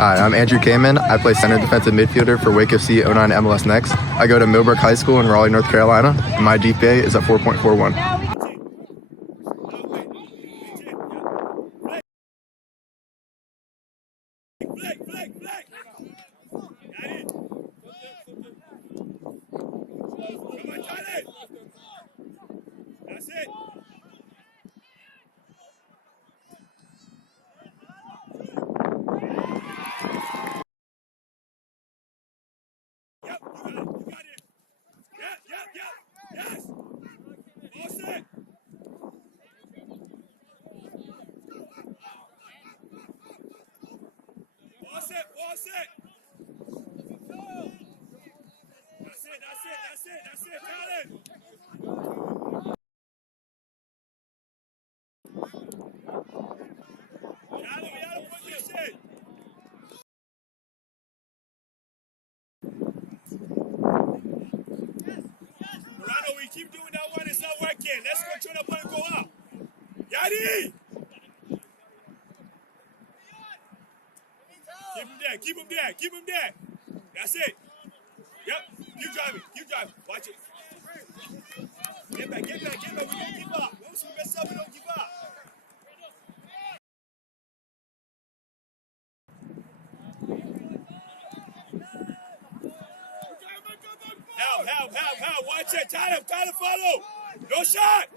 Hi, I'm Andrew Kamin. I play center defensive midfielder for WakeFC 09 MLSNext. I go to Millbrook High School in Raleigh, North Carolina, and my GPA is at 4.41. That's it. Yep, you got it. Yes. All set. All set. That's it, Colin. We out of position. Morano, we keep doing that one, it's not working. Let's control the ball and go up. Yadi! Keep him there. That's it. Yep, keep driving. Watch it. Get back. We don't give up. Once we mess up, we don't give up. Help. Watch it. Tyler, follow. No shot.